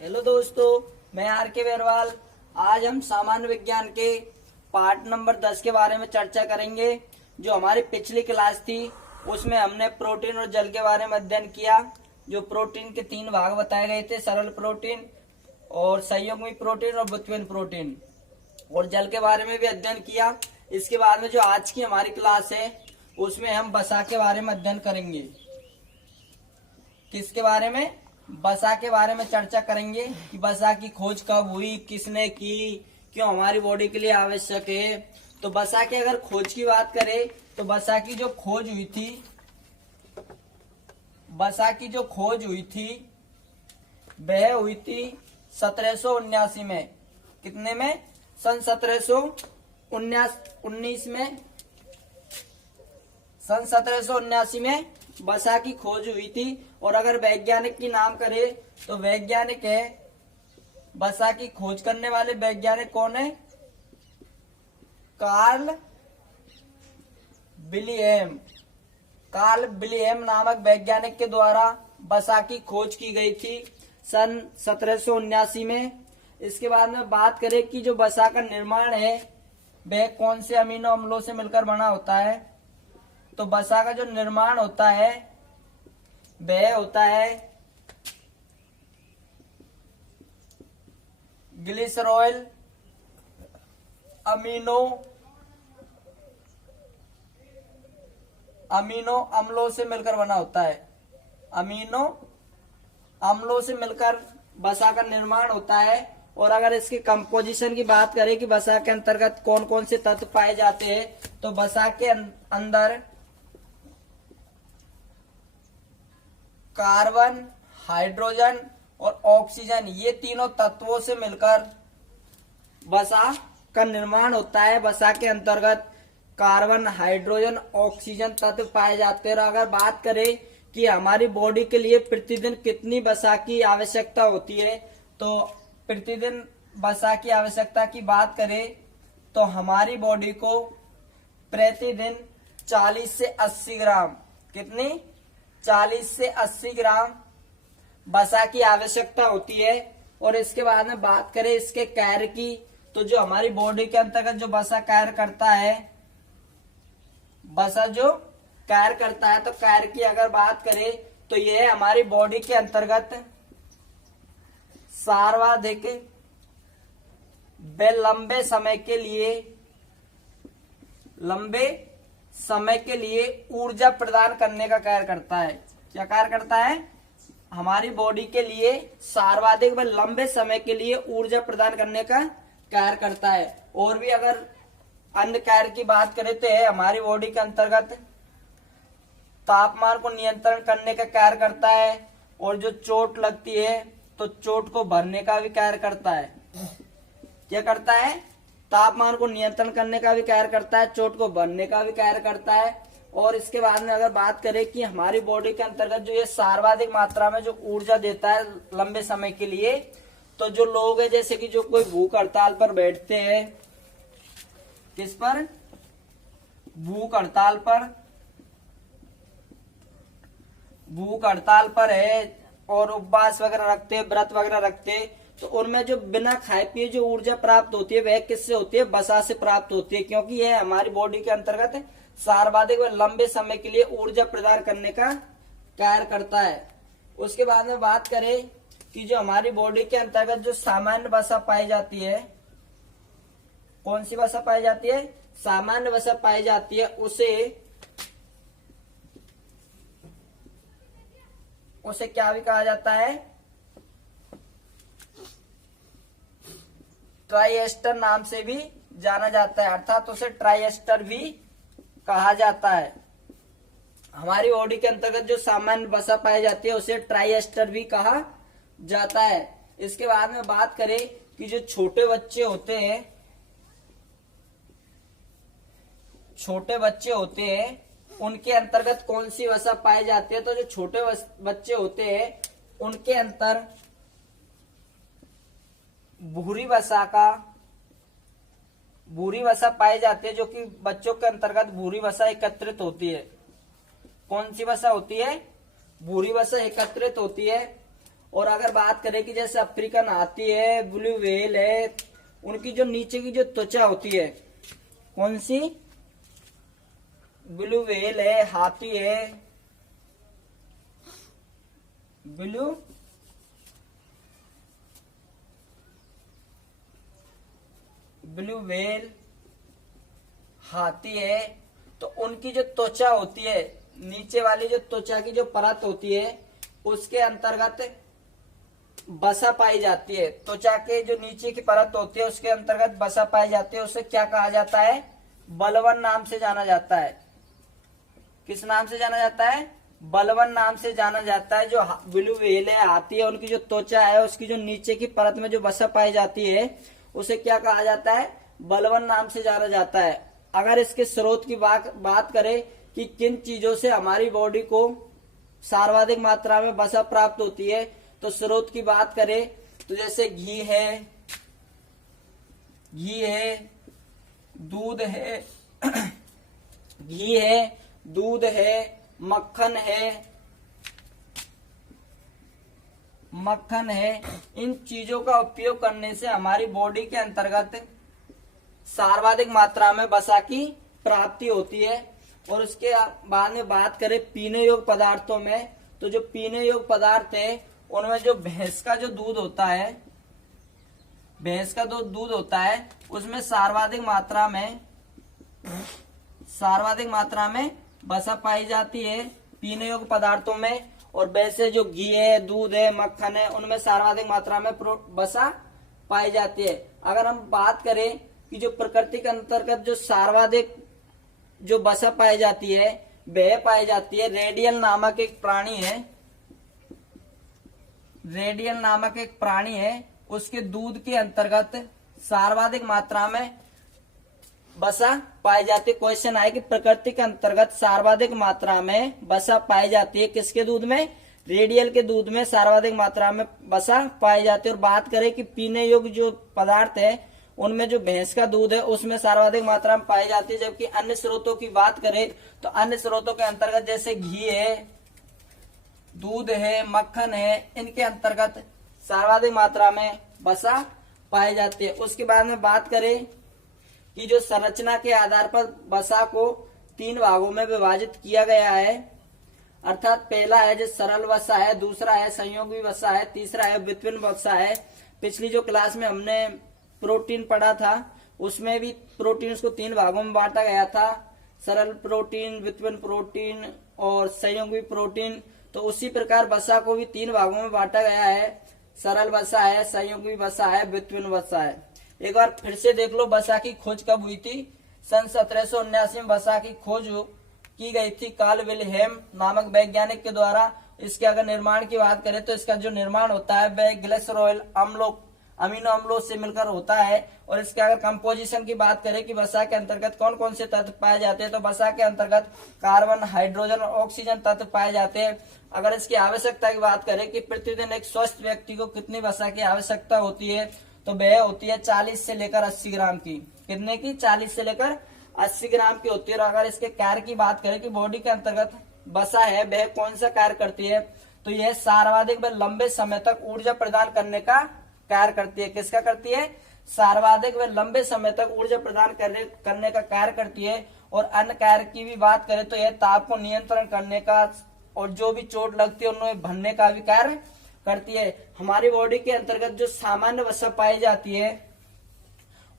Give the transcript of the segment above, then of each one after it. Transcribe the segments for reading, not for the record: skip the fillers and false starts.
Hello दोस्तों, मैं are के बेरवाल। आज हम सामान्य विज्ञान के पार्ट नंबर 10 के बारे में चर्चा करेंगे। जो हमारी पिछली क्लास थी उसमें हमने प्रोटीन और जल के बारे में अध्ययन किया। जो प्रोटीन के 3 भाग बताए गए थे, सरल प्रोटीन और संयुग्मी प्रोटीन और बुत्विन प्रोटीन, और जल के बारे में भी अध्ययन किया। इसके बाद में जो आज की हमारी क्लास है उसमें हम वसा के बारे में अध्ययन करेंगे। किसके बारे में? वसा के बारे में चर्चा करेंगे कि वसा की खोज कब हुई, किसने की, क्यों हमारी बॉडी के लिए आवश्यक है। तो वसा की अगर खोज की बात करें तो वसा की जो खोज हुई थी, वसा की जो खोज हुई थी वह हुई थी 1779 में। कितने में? सन 1719 में। सन 1779 में वसा की खोज हुई थी। और अगर वैज्ञानिक की नाम करें तो वैज्ञानिक है, वसा की खोज करने वाले वैज्ञानिक कौन है? Karl William. कार्ल विलियम नामक वैज्ञानिक के द्वारा वसा की खोज की गई थी सन 1779 में। इसके बाद में बात करें कि जो वसा का निर्माण है वह कौन से अमीनो अम्लों से मिलकर बना होता है। तो वसा का जो निर्माण होता है वह होता है ग्लिसरॉयल अमीनो अम्लों से मिलकर बना होता है। अमीनो अम्लों से मिलकर वसा का निर्माण होता है। और अगर इसकी कंपोजिशन की बात करें कि वसा के अंतर्गत कौन कौन से तत्व पाए जाते हैं, तो वसा के अंदर कार्बन, हाइड्रोजन और ऑक्सीजन, ये तीनों तत्वों से मिलकर वसा का निर्माण होता है। वसा के अंतर्गत कार्बन, हाइड्रोजन, ऑक्सीजन तत्व पाए जाते हैं। और अगर बात करें कि हमारी बॉडी के लिए प्रतिदिन कितनी वसा की आवश्यकता होती है, तो प्रतिदिन वसा की आवश्यकता की बात करें तो हमारी बॉडी को प्रतिदिन 40 से 80 ग्राम, कितनी? 40 से 80 ग्राम वसा की आवश्यकता होती है। और इसके बाद में बात करें इसके कार्य की, तो जो हमारी बॉडी के अंतर्गत जो वसा कार्य करता है, वसा जो कार्य करता है, तो कार्य की अगर बात करें तो यह हमारी बॉडी के अंतर्गत सर्वाधिक लंबे समय के लिए ऊर्जा प्रदान करने का कार्य करता है। क्या कार्य करता है? हमारी बॉडी के लिए सर्वाधिक व लंबे समय के लिए ऊर्जा प्रदान करने का कार्य करता है। और भी अगर अन्य कार्य की बात करें तो है हमारी बॉडी के अंतर्गत तापमान को नियंत्रण करने का कार्य करता है। और जो चोट लगती है तो चोट को भरने का भी कार्य करता है। क्या करता है? तापमान को नियंत्रण करने का भी कार्य करता है, चोट को भरने का भी कार्य करता है। और इसके बाद में अगर बात करें कि हमारी बॉडी के अंतर्गत जो ये सर्वाधिक मात्रा में जो ऊर्जा देता है लंबे समय के लिए, तो जो लोग हैं जैसे कि जो कोई भूख हड़ताल पर बैठते हैं, किस पर? भूख हड़ताल पर है और उपवास वगैरह रखते हैं, व्रत वगैरह रखते हैं, तो उनमें जो बिना खाए पिए जो ऊर्जा प्राप्त होती है वह किससे होती है? वसा से प्राप्त होती है। क्योंकि यह हमारी बॉडी के अंतर्गत सर्वाधिक व लंबे समय के लिए ऊर्जा प्रदान करने का कार्य करता है। उसके बाद में बात करें कि जो हमारी बॉडी के अंतर्गत जो सामान्य वसा पाई जाती है, कौन सी वसा पाई जाती है? सामान्य वसा पाई जाती है। उसे क्या भी कहा जाता है? ट्राइएस्टर नाम से भी जाना जाता है, अर्थात उसे ट्राइएस्टर भी कहा जाता है। हमारी बॉडी के अंतर्गत जो सामान्य वसा पाई जाती है उसे ट्राइएस्टर भी कहा जाता है। इसके बाद में बात करें कि जो छोटे बच्चे होते हैं उनके अंतर्गत कौन सी वसा पाई जाती है। तो जो छोटे बच्चे होते हैं उनके अंतर भूरी वसा पाई जाती है, जो कि बच्चों के अंतर्गत भूरी वसा एकत्रित होती है। कौन सी वसा होती है? भूरी वसा एकत्रित होती है। और अगर बात करें कि जैसे अफ्रीकन हाथी है, ब्लू व्हेल है, उनकी जो नीचे की जो त्वचा होती है, कौन सी, ब्लू व्हेल है, हाथी है, ब्लू व्हेल, हाथी है, तो उनकी जो त्वचा होती है, नीचे वाली जो त्वचा की जो परत होती है, उसके अंतर्गत बसा पाई जाती है। त्वचा के जो नीचे की परत होती है उसके अंतर्गत बसा पाई जाती है। उसे क्या कहा जाता है, बलवन नाम से जाना जाता है। किस नाम से जाना जाता है, बलवन नाम से जाना जाता है। जो ब्लू व्हेल है, हाथी है, उनकी जो त्वचा है उसकी जो नीचे की परत में जो बसा पाई जाती है उसे क्या कहा जाता है, बलवन नाम से जाना जाता है। अगर इसके स्रोत की बात करें कि किन चीजों से हमारी बॉडी को सर्वाधिक मात्रा में वसा प्राप्त होती है, तो स्रोत की बात करें तो जैसे घी है, दूध है घी है, दूध है, मक्खन है, इन चीजों का उपयोग करने से हमारी बॉडी के अंतर्गत सर्वाधिक मात्रा में वसा की प्राप्ति होती है। और उसके बाद में बात करें पीने योग्य पदार्थों में, तो जो पीने योग्य पदार्थ है उनमें जो भैंस का जो दूध होता है, भैंस का दूध होता है उसमें सर्वाधिक मात्रा में वसा पाई जाती है पीने योग्य पदार्थों में। और वैसे जो घी है, दूध है, मक्खन है, उनमें सर्वाधिक मात्रा में वसा पाई जाती है। अगर हम बात करें कि जो प्रकृति के अंतर्गत जो सर्वाधिक जो वसा पाई जाती है वह पाई जाती है रेडियल नामक एक प्राणी है, उसके दूध के अंतर्गत सर्वाधिक मात्रा में वसा पाई जाती है। क्वेश्चन आए कि प्रकृति के अंतर्गत सर्वाधिक मात्रा में वसा पाई जाती है किसके दूध में, रेडियल के दूध में सर्वाधिक मात्रा में वसा पाई जाती है। और बात करें कि पीने योग्य जो पदार्थ है उनमें जो भैंस का दूध है उसमें सर्वाधिक मात्रा में पाई जाती है। जबकि अन्य स्रोतों की बात करें तो अन्य स्रोतों के अंतर्गत जैसे घी है, दूध है, मक्खन है, इनके अंतर्गत सर्वाधिक मात्रा में वसा पाई जाती है। उसके बाद में बात करें कि जो संरचना के आधार पर वसा को 3 भागों में विभाजित किया गया है, अर्थात पहला है जो सरल वसा है, दूसरा है संयोगी वसा है, तीसरा है व्युत्पन्न वसा है। पिछली जो क्लास में हमने प्रोटीन पढ़ा था उसमें भी प्रोटीन को 3 भागों में बांटा गया था, सरल प्रोटीन, व्युत्पन्न प्रोटीन और संयोगी प्रोटीन। तो उसी प्रकार वसा को भी 3 भागों में बांटा गया है, सरल वसा है, संयोगी वसा है, व्युत्पन्न वसा है। एक बार फिर से देख लो वसा की खोज कब हुई थी, सन 1779 में वसा की खोज की गई थी कार्ल विल्हेम नामक वैज्ञानिक के द्वारा। इसके अगर निर्माण की बात करें तो इसका जो निर्माण होता है वह ग्लिसरॉल अमीनो अम्लों से मिलकर होता है। और इसके अगर कंपोजिशन की बात करें कि वसा के अंतर्गत कौन कौन से तत्व पाए जाते हैं, तो वसा के अंतर्गत कार्बन, हाइड्रोजन और ऑक्सीजन तत्व पाए जाते हैं। अगर इसकी आवश्यकता की बात करें कि प्रतिदिन एक स्वस्थ व्यक्ति को कितनी वसा की आवश्यकता होती है, तो वह होती है 40 से लेकर 80 ग्राम की। कितने की, 40 से लेकर 80 ग्राम की होती है। और अगर इसके कार्य की बात करें कि बॉडी के अंतर्गत वसा है वह कौन सा कार्य करती है, तो यह सर्वाधिक व लंबे समय तक ऊर्जा प्रदान करने का कार्य करती है। किसका करती है, सर्वाधिक व लंबे समय तक ऊर्जा प्रदान करने का कार्य करती है। और अन्य कार्य की भी बात करें तो यह ताप को नियंत्रण करने का और जो भी चोट लगती है उनमें भरने का भी कार्य करती है। हमारी बॉडी के अंतर्गत जो सामान्य वसा पाई जाती है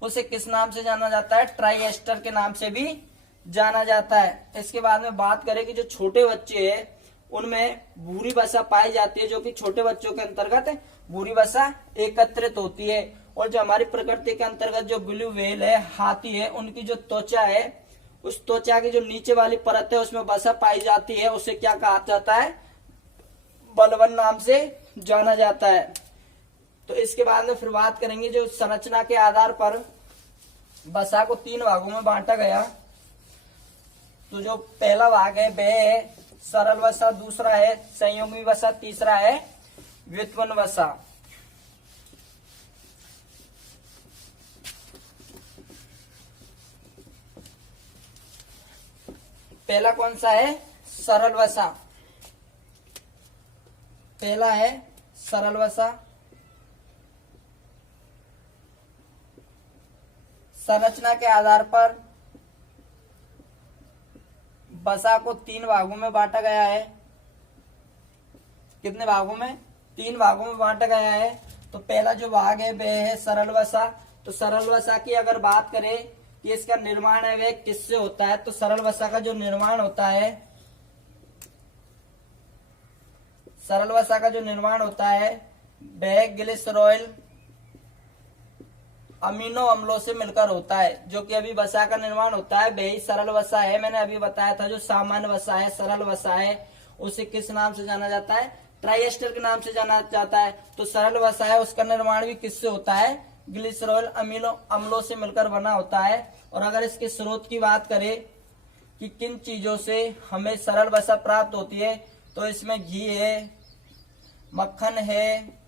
उसे किस नाम से जाना जाता है, ट्राइएस्टर के नाम से भी जाना जाता है। इसके बाद में बात करें कि जो छोटे बच्चे हैं उनमें भूरी वसा पाई जाती है, जो कि छोटे बच्चों के अंतर्गत भूरी वसा एकत्रित होती है। और जो हमारी प्रकृति के अंतर्गत जो ब्लू व्हेल है, हाथी है, उनकी जो त्वचा है उस त्वचा की जो नीचे वाली परत है उसमें वसा पाई जाती है, उसे क्या कहा जाता है, बलवन नाम से जाना जाता है। तो इसके बाद में फिर बात करेंगे जो संरचना के आधार पर वसा को 3 भागों में बांटा गया। तो जो पहला भाग है वह है सरल वसा, दूसरा है संयोगी वसा, तीसरा है व्युत्पन्न वसा। पहला कौन सा है, सरल वसा। पहला है सरल वसा। संरचना के आधार पर वसा को 3 भागों में बांटा गया है। कितने भागों में? 3 भागों में बांटा गया है। तो पहला जो भाग है वह है सरल वसा। तो सरल वसा की अगर बात करें कि इसका निर्माण है वह किससे होता है, तो सरल वसा का जो निर्माण होता है, सरल वसा का जो निर्माण होता है वह ग्लिसरॉल अमीनो अम्लों से मिलकर होता है। जो कि अभी वसा का निर्माण होता है वही सरल वसा है। मैंने अभी बताया था जो सामान्य वसा है, सरल वसा है, उसे किस नाम से जाना जाता है? ट्राइएस्टर के नाम से जाना जाता है। तो सरल वसा है उसका निर्माण भी किससे होता है? ग्लिसरॉल अमीनो अम्लों से मिलकर बना होता है। और अगर इसके स्रोत की बात करें कि किन चीजों से हमें सरल वसा प्राप्त होती है, तो इसमें घी है, मक्खन है,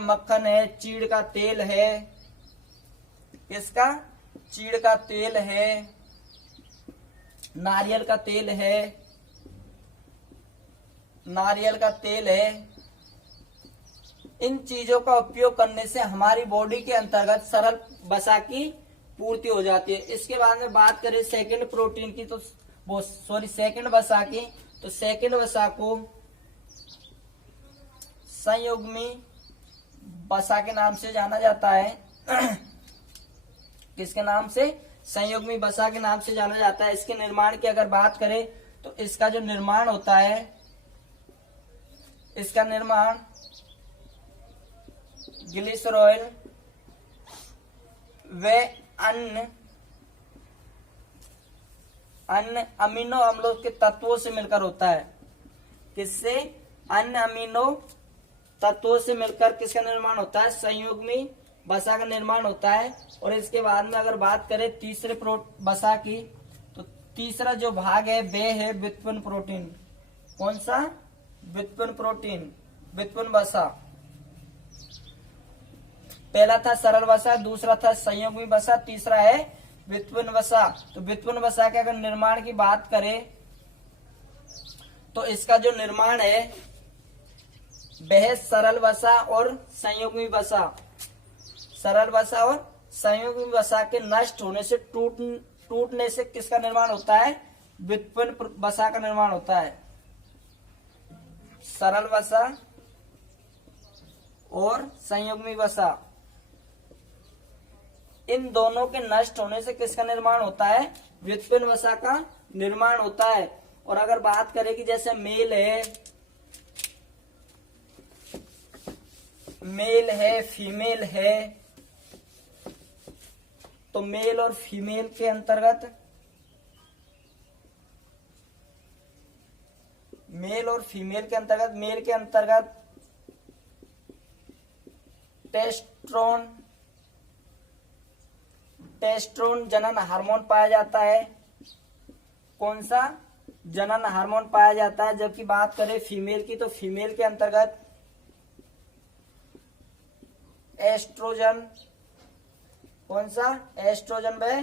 मक्खन है, चीड़ का तेल है। इसका चीड़ का तेल है, नारियल का तेल है, नारियल का तेल है। इन चीजों का उपयोग करने से हमारी बॉडी के अंतर्गत सरल वसा की पूर्ति हो जाती है। इसके बाद में बात करें सेकंड प्रोटीन की, तो सेकंड वसा की, तो सेकंड वसा को संयुग्मी वसा के नाम से जाना जाता है। किसके नाम से? संयुग्मी वसा के नाम से जाना जाता है। इसके निर्माण की अगर बात करें तो इसका जो निर्माण होता है, इसका निर्माण ग्लिसरॉल व अन्य अमीनो अम्लों के तत्वों से मिलकर होता है। किससे? अन्य अमीनो तत्वों से मिलकर किसका निर्माण होता है? संयुग्मी वसा का निर्माण होता है। और इसके बाद में अगर बात करें तीसरे वसा की, तो तीसरा जो भाग है वह है व्युत्पन्न प्रोटीन। कौन सा? व्युत्पन्न प्रोटीन, व्युत्पन्न वसा। पहला था सरल वसा, दूसरा था संयुग्मी वसा, तीसरा है व्युत्पन्न वसा। तो व्युत्पन्न वसा के अगर निर्माण की बात करें तो इसका जो निर्माण है वह सरल वसा और संयुग्मी वसा, सरल वसा और संयुग्मी वसा के नष्ट होने से, टूटने से किसका निर्माण होता है? व्युत्पन्न वसा का निर्माण होता है। सरल वसा और संयुग्मी वसा, इन दोनों के नष्ट होने से किसका निर्माण होता है? व्युत्पन्न वसा का निर्माण होता है। और अगर बात करें कि जैसे मेल है, फीमेल है, तो मेल और फीमेल के अंतर्गत, मेल के अंतर्गत टेस्टोस्टेरोन जनन हार्मोन पाया जाता है। कौन सा? जनन हार्मोन पाया जाता है। जबकि बात करें फीमेल की, तो फीमेल के अंतर्गत एस्ट्रोजन, कौन सा? एस्ट्रोजन व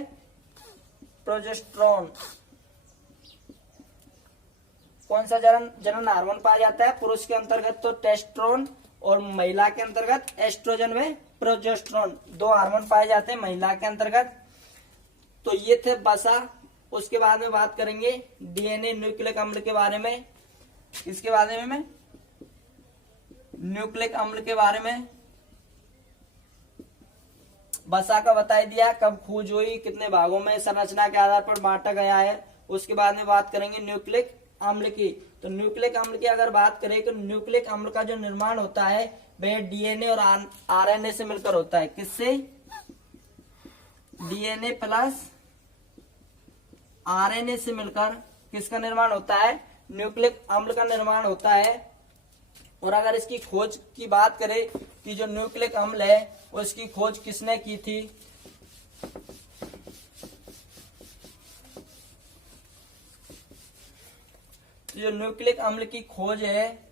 प्रोजेस्टेरोन। कौन सा जनन हार्मोन पाया जाता है? पुरुष के अंतर्गत तो टेस्टोस्टेरोन और महिला के अंतर्गत एस्ट्रोजन व प्रोजेस्टेरोन, 2 हार्मोन पाए जाते हैं महिला के अंतर्गत। तो ये थे वसा। उसके बाद में बात करेंगे डीएनए न्यूक्लिक अम्ल के बारे में। इसके बारे में न्यूक्लिक अम्ल के बारे में वसा का बता दिया, कब खोज हुई, कितने भागों में संरचना के आधार पर बांटा गया है। उसके बाद में बात करेंगे न्यूक्लिक अम्ल की। तो न्यूक्लिक अम्ल की अगर बात करें तो न्यूक्लिक अम्ल का जो निर्माण होता है वह डीएनए और आरएनए से मिलकर होता है। किससे? डीएनए प्लस आरएनए से मिलकर किसका निर्माण होता है? न्यूक्लिक अम्ल का निर्माण होता है। और अगर इसकी खोज की बात करें कि जो न्यूक्लिक अम्ल है उसकी खोज किसने की थी? जो न्यूक्लिक अम्ल की खोज है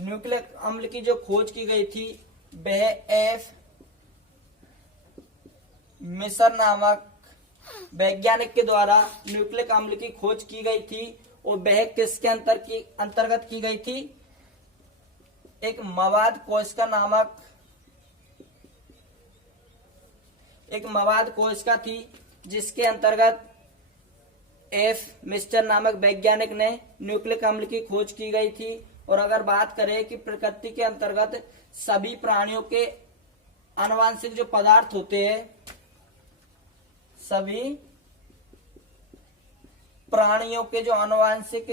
न्यूक्लिक अम्ल की जो खोज की गई थी वह एफ मिसर नामक वैज्ञानिक के द्वारा न्यूक्लिक अम्ल की खोज की गई थी और वह किसके अंतर्गत की गई थी? एक मवाद कोशिका थी जिसके अंतर्गत एफ मिस्टर नामक वैज्ञानिक ने न्यूक्लिक अम्ल की खोज की गई थी। और अगर बात करें कि प्रकृति के अंतर्गत सभी प्राणियों के आनुवांशिक जो पदार्थ होते हैं, सभी प्राणियों के जो आनुवांशिक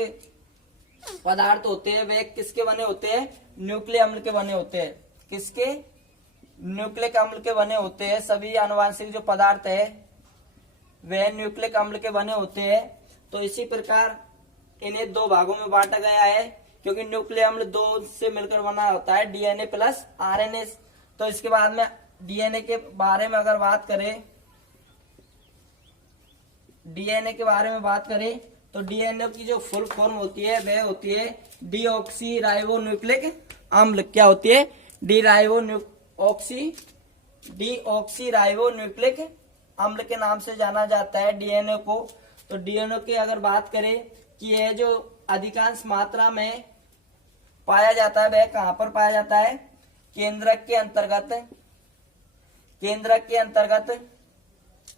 पदार्थ होते हैं वे किसके बने होते हैं? न्यूक्लिक अम्ल के बने होते हैं। किसके? न्यूक्लिक अम्ल के बने होते हैं। सभी आनुवांशिक जो पदार्थ है वे न्यूक्लिक अम्ल के बने होते हैं। तो इसी प्रकार इन्हें दो भागों में बांटा गया है, क्योंकि न्यूक्लिक अम्ल दो से मिलकर बना होता है, डीएनए प्लस आरएनए। तो इसके बाद में डीएनए के बारे में अगर बात करें, डीएनए के बारे में बात करें तो डीएनए की जो फुल फॉर्म होती है वह होती है डीऑक्सीराइबोन्यूक्लिक अम्ल। क्या होती है? डीऑक्सीराइबोन्यूक्लिक अम्ल के नाम से जाना जाता है डीएनए को। तो डीएनए की अगर बात करें कि यह जो अधिकांश मात्रा में पाया जाता है वह कहां पर पाया जाता है? केंद्रक के अंतर्गत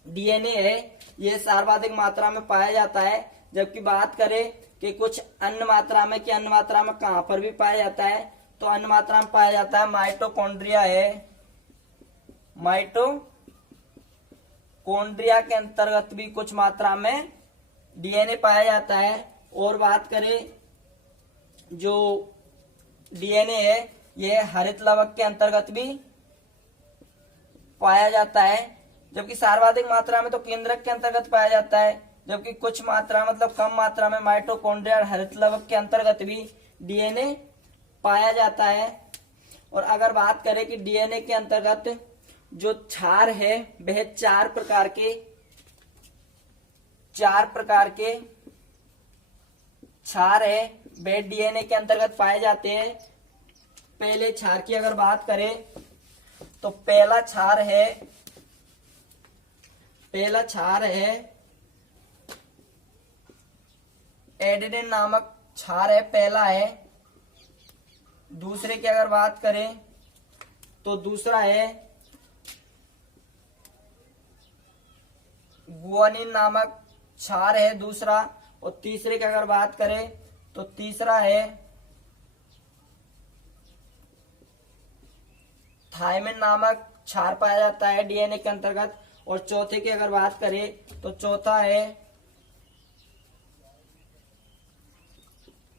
डीएनए है, यह सर्वाधिक मात्रा में पाया जाता है। जबकि बात करें कि कुछ अन्य मात्रा में, कि अन्य मात्रा में कहां पर भी पाया जाता है, तो अन्य मात्रा में पाया जाता है माइटोकॉन्ड्रिया है। माइटोकॉन्ड्रिया के अंतर्गत भी कुछ मात्रा में डीएनए पाया जाता है। और बात करें जो डीएनए है यह हरित लवक के अंतर्गत भी पाया जाता है। जबकि सर्वाधिक मात्रा में तो केंद्रक के अंतर्गत पाया जाता है, जबकि कुछ मात्रा मतलब कम मात्रा में माइटोकॉन्ड्रिया और हरित लवक के अंतर्गत भी डीएनए पाया जाता है। और अगर बात करें कि डीएनए के अंतर्गत जो क्षार है वह चार प्रकार के क्षार है वे डीएनए के अंतर्गत पाए जाते हैं। पहले क्षार की अगर बात करें तो पहला क्षार है एडेनिन नामक क्षार है, पहला है। दूसरे की अगर बात करें तो दूसरा है गुआनिन नामक क्षार है, दूसरा। और तीसरे की अगर बात करें तो तीसरा है थायमिन नामक क्षार पाया जाता है डीएनए के अंतर्गत। और चौथे की अगर बात करें तो चौथा है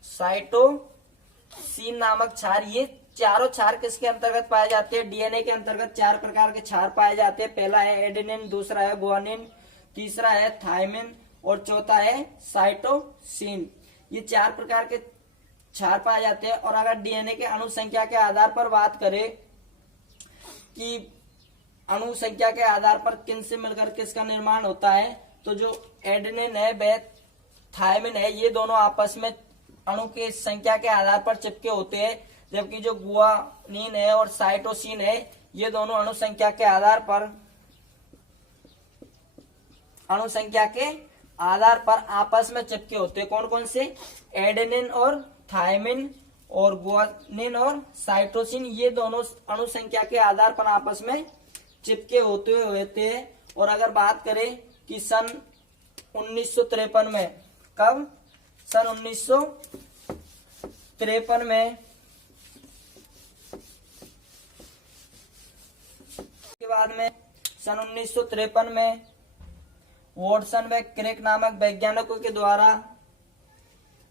साइटोसिन नामक क्षार। ये चारों क्षार किसके अंतर्गत पाए जाते हैं? डीएनए के अंतर्गत चार प्रकार के क्षार पाए जाते हैं। पहला है एडेनिन, दूसरा है गुआनिन, तीसरा है थायमिन और चौथा है साइटोसिन। ये चार प्रकार के क्षार पाए जाते हैं। और अगर डीएनए के अणु संख्या के आधार पर बात करें कि अणु संख्या के आधार पर किन से मिलकर किसका निर्माण होता है, तो जो एडेनिन है वह थायमिन है, ये दोनों आपस में अणु की संख्या के आधार पर चिपके होते हैं। जबकि जो गुआनिन है और साइटोसिन है ये दोनों अणु संख्या के आधार पर आपस में चिपके होते हैं। कौन कौन से? एडेनिन और थायमिन और गुआनिन और साइटोसिन, ये दोनों अणु संख्या के आधार पर आपस में चिपके होते हैं। और अगर बात करें कि सन 1953 में, कब? सन 1953 में, के बाद में सन 1953 में वॉटसन व क्रेक नामक वैज्ञानिकों के द्वारा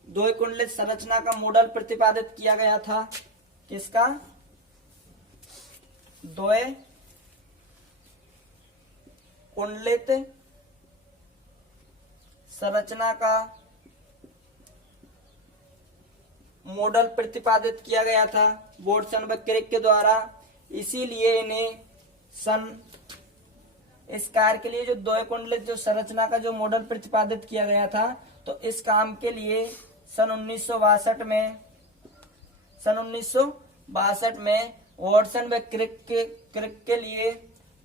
द्विकुंडलित संरचना का मॉडल प्रतिपादित किया गया था। किसका? द्विकुंडलित संरचना का मॉडल प्रतिपादित किया गया था वॉटसन व क्रेक के द्वारा। इसीलिए इन्हें इस कार्य के लिए जो द्विकुंडलित जो संरचना का जो मॉडल प्रतिपादित किया गया था, तो इस काम के लिए सन 1962 में वॉटसन व क्रिक के लिए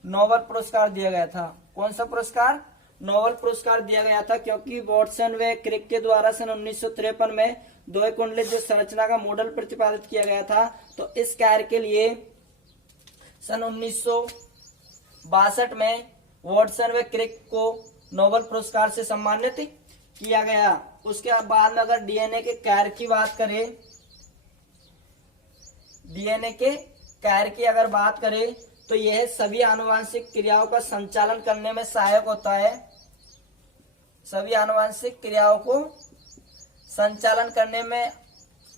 नोबेल पुरस्कार दिया गया था। कौन सा पुरस्कार? नोबेल पुरस्कार दिया गया था, क्योंकि वाटसन व क्रिक के द्वारा सन 1953 में द्वय कुंडलित जो संरचना का मॉडल प्रतिपादित किया गया था, तो इस कार्य के लिए सन 1962 में वाटसन व क्रिक को नोबेल पुरस्कार से सम्मानित किया गया। उसके बाद में अगर डीएनए के कार्य की बात करें, डीएनए के कार्य की अगर बात करें तो यह सभी आनुवंशिक क्रियाओं का संचालन करने में सहायक होता है। सभी आनुवंशिक क्रियाओं को संचालन करने में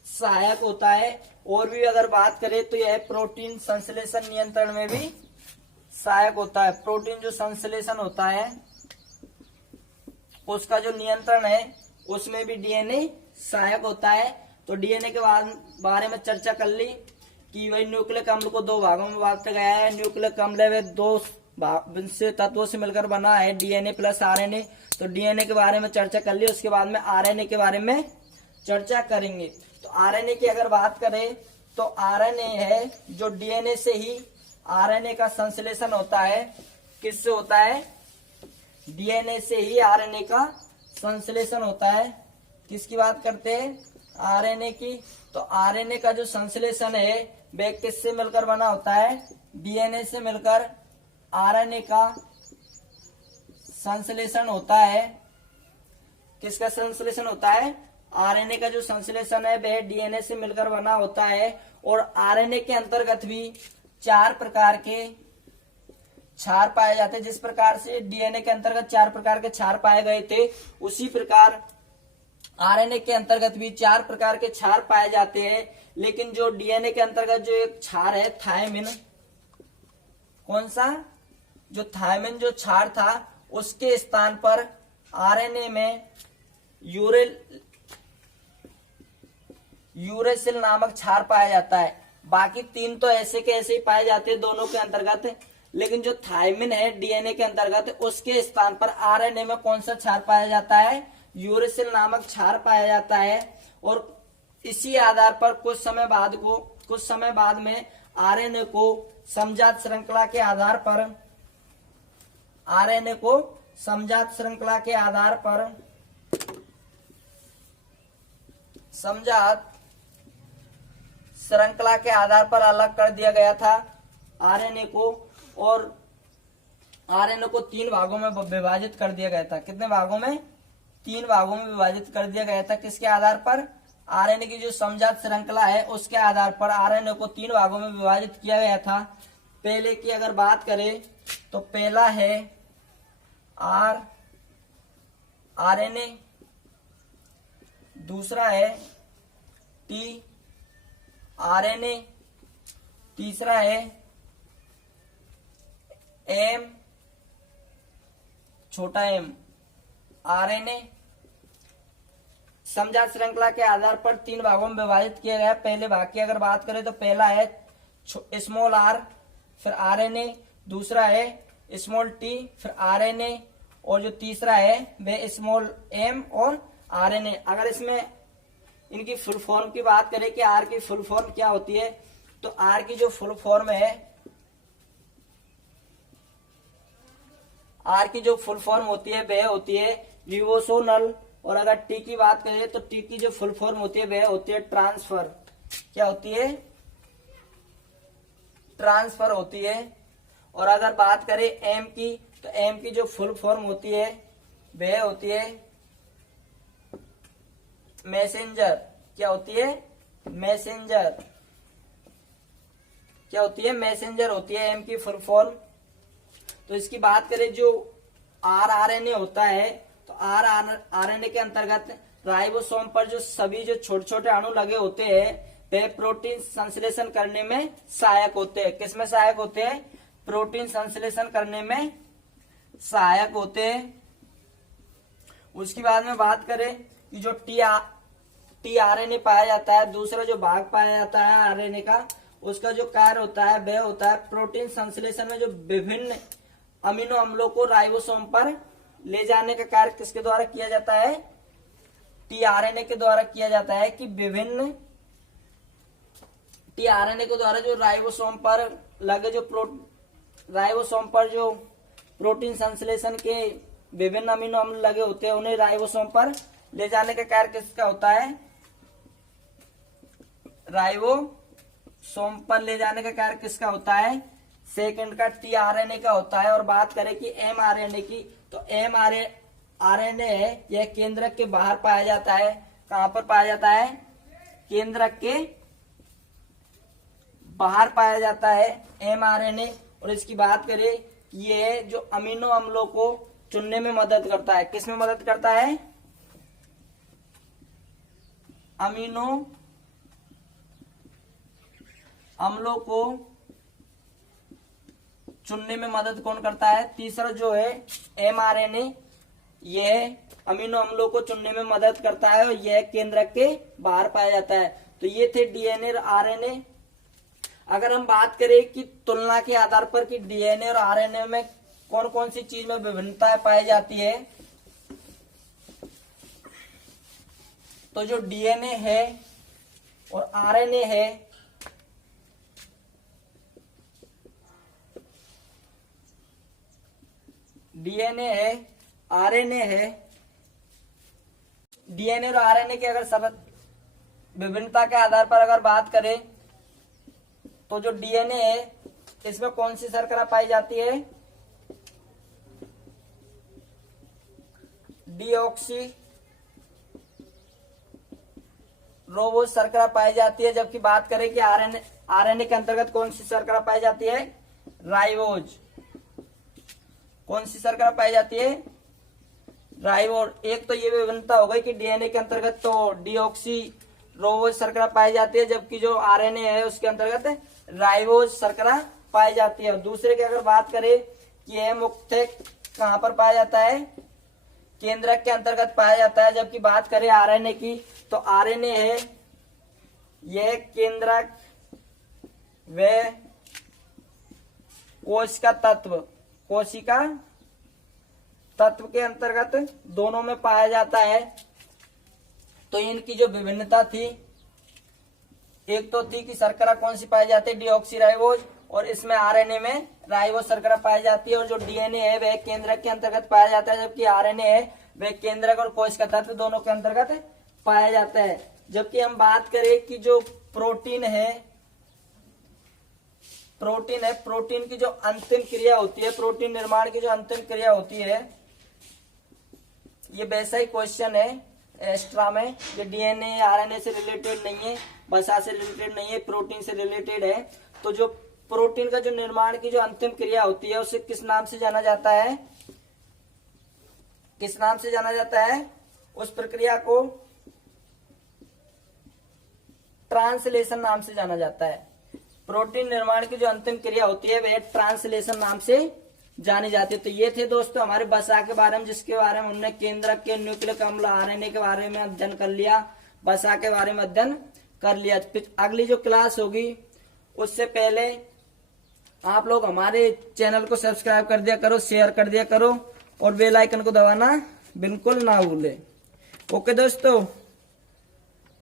सहायक होता है। और भी अगर बात करें तो यह प्रोटीन संश्लेषण नियंत्रण में भी सहायक होता है। प्रोटीन जो संश्लेषण होता है उसका जो नियंत्रण है उसमें भी डीएनए सहायक होता है। तो डीएनए के बारे में चर्चा कर ली कि वही न्यूक्लिक अम्ल को दो भागों में बांटा गया है। न्यूक्लिक अम्ल वे दो तत्वों से मिलकर बना है, डीएनए प्लस आरएनए। तो डीएनए के बारे में चर्चा कर ली, उसके बाद में आरएनए के बारे में चर्चा करेंगे। तो आरएनए की अगर बात करें तो आरएनए है जो डीएनए से ही आरएनए का संश्लेषण होता है। किससे होता है? डीएनए से ही आरएनए का संश्लेषण होता है। किसकी बात करते हैं? आरएनए की। तो आरएनए का जो संश्लेषण है वह किससे मिलकर बना होता है? डीएनए से मिलकर आरएनए का संश्लेषण होता है। किसका संश्लेषण होता है? आरएनए का जो संश्लेषण है वह डीएनए से मिलकर बना होता है। और आरएनए के अंतर्गत भी 4 प्रकार के क्षार पाए जाते हैं। जिस प्रकार से डीएनए के अंतर्गत 4 प्रकार के क्षार पाए गए थे, उसी प्रकार आरएनए के अंतर्गत भी 4 प्रकार के क्षार पाए जाते हैं। लेकिन जो डीएनए के अंतर्गत जो एक क्षार है थायमिन, कौन सा? जो थायमिन जो क्षार था उसके स्थान पर आरएनए में यूरेसिल नामक क्षार पाया जाता है। बाकी 3 तो ऐसे के ऐसे ही पाए जाते हैं दोनों के अंतर्गत। लेकिन जो थायमिन है डीएनए के अंतर्गत, उसके स्थान पर आरएनए में कौन सा क्षार पाया जाता है? यूरेसिल नामक क्षार पाया जाता है। और इसी आधार पर कुछ समय बाद में आरएनए को समजात श्रृंखला के आधार पर अलग कर दिया गया था आरएनए को। और आरएनए को 3 भागों में विभाजित कर दिया गया था। कितने भागों में? 3 भागों में विभाजित कर दिया गया था। किसके आधार पर? आरएनए की जो समजात श्रृंखला है उसके आधार पर आरएनए को 3 भागों में विभाजित किया गया था। पहले की अगर बात करें तो पहला है आरएनए, दूसरा है टीआरएनए, तीसरा है छोटा एम आरएनए। समजात श्रृंखला के आधार पर 3 भागों में विभाजित किया गया। पहले भाग की अगर बात करें तो पहला है स्मॉल आर, फिर आरएनए, दूसरा है स्मॉल टी, फिर आरएनए, और जो तीसरा है वह स्मॉल एम और आरएनए। अगर इसमें इनकी फुल फॉर्म की बात करें कि आर की फुल फॉर्म क्या होती है, तो आर की जो फुल फॉर्म है, आर की जो फुल फॉर्म होती है वह होती है रिबोसोमल। और अगर टी की बात करें तो टी की जो फुल फॉर्म होती है वह होती है ट्रांसफर। क्या होती है? ट्रांसफर होती है। और अगर बात करें एम की, तो एम की जो फुल फॉर्म होती है वह होती है मैसेंजर। क्या होती है? मैसेंजर। क्या होती है? मैसेंजर होती है एम की फुल फॉर्म। तो इसकी बात करें जो आरएनए होता है, तो आरएनए के अंतर्गत राइबोसोम पर जो सभी जो छोटे छोटे अणु लगे होते हैं वे प्रोटीन संश्लेषण करने में सहायक होते हैं। किसमें सहायक होते हैं? प्रोटीन संश्लेषण करने में सहायक होते हैं। उसके बाद में बात करें कि जो टीआरएनए पाया जाता है, दूसरा जो भाग पाया जाता है आरएनए का, उसका जो कार्य होता है वह होता है प्रोटीन संश्लेषण में जो विभिन्न अमीनो अम्लों को राइबोसोम पर ले जाने का कार्य किसके द्वारा किया जाता है? टीआरएनए के द्वारा किया जाता है। कि विभिन्न टीआरएनए के द्वारा जो राइबोसोम पर लगे जो राइबोसोम पर जो प्रोटीन संश्लेषण के विभिन्न अमीनो अम्ल लगे होते हैं, उन्हें राइबोसोम पर ले जाने का कार्य किसका होता है? राइबोसोम पर ले जाने का कार्य किसका होता है? सेकंड का टीआरएनए का होता है। और बात करें कि एमआरएनए की, तो एमआरएनए है, यह केंद्रक के बाहर पाया जाता है। कहां पर पाया जाता है? केंद्रक के बाहर पाया जाता है एमआरएनए। और इसकी बात करें कि यह जो अमीनो अम्लों को चुनने में मदद करता है, किस में मदद करता है? अमीनो अम्लों को चुनने में मदद कौन करता है? तीसरा जो है एमआरएनए, यह अमीनो अम्लों को चुनने में मदद करता है और यह केंद्रक के बाहर पाया जाता है। तो ये थे डीएनए और आरएनए। अगर हम बात करें कि तुलना के आधार पर कि डीएनए और आरएनए में कौन कौन सी चीज में विभिन्नताएं पाई जाती है, तो जो डीएनए है और आरएनए है, डीएनए है, आरएनए है, डीएनए और आरएनए की अगर विभिन्नता के आधार पर अगर बात करें, तो जो डीएनए है इसमें कौन सी शर्करा पाई जाती है? डीऑक्सी रोबोज शर्करा पाई जाती है। जबकि बात करें कि आरएनए के अंतर्गत कौन सी शर्करा पाई जाती है? राइबोज। कौन सी शर्करा पाई जाती है? राइबोज। एक तो ये विभिन्नता हो गई कि डीएनए के अंतर्गत तो डीऑक्सी रोबोज शर्करा पाई जाती है, जबकि जो आरएनए है उसके अंतर्गत राइबोज शर्करा पाई जाती है। और दूसरे की अगर बात करें कि यह मुख्य कहां पर पाया जाता है? केंद्रक के अंतर्गत पाया जाता है। जबकि बात करें आरएनए की, तो आरएनए है, यह केंद्रक व कोशिका तत्व के अंतर्गत दोनों में पाया जाता है। तो इनकी जो विभिन्नता थी, एक तो थी कि शर्करा कौन सी पाई जाती है? Deoxy ribose. और इसमें आरएनए में राइबोज शर्करा पाई जाती है। और जो डीएनए है वह केंद्रक के अंतर्गत पाया जाता है, जबकि आरएनए है वह केंद्रक और कोशिका तत्व दोनों के अंतर्गत पाया जाता है। जबकि हम बात करें कि जो प्रोटीन है, प्रोटीन की जो अंतिम क्रिया होती है, प्रोटीन निर्माण की जो अंतिम क्रिया होती है, ये वैसा ही क्वेश्चन है एक्स्ट्रा में। ये डीएनए आरएनए से रिलेटेड नहीं है, वसा से रिलेटेड नहीं है, प्रोटीन से रिलेटेड है। तो जो प्रोटीन का जो निर्माण की जो अंतिम क्रिया होती है, उसे किस नाम से जाना जाता है? किस नाम से जाना जाता है? उस प्रक्रिया को ट्रांसलेशन नाम से जाना जाता है। प्रोटीन निर्माण की जो अंतिम क्रिया होती है वह ट्रांसलेशन नाम से जानी जाती है। तो ये थे दोस्तों हमारे वसा के बारे में, जिसके बारे में हमने केंद्रक के न्यूक्लिक अम्ल आरएनए के बारे में अध्ययन कर लिया, वसा के बारे में अध्ययन कर लिया। अगली जो क्लास होगी उससे पहले आप लोग हमारे चैनल को सब्सक्राइब कर दिया करो, शेयर कर दिया करो और बेल आइकन को दबाना बिल्कुल ना भूले। ओके दोस्तों।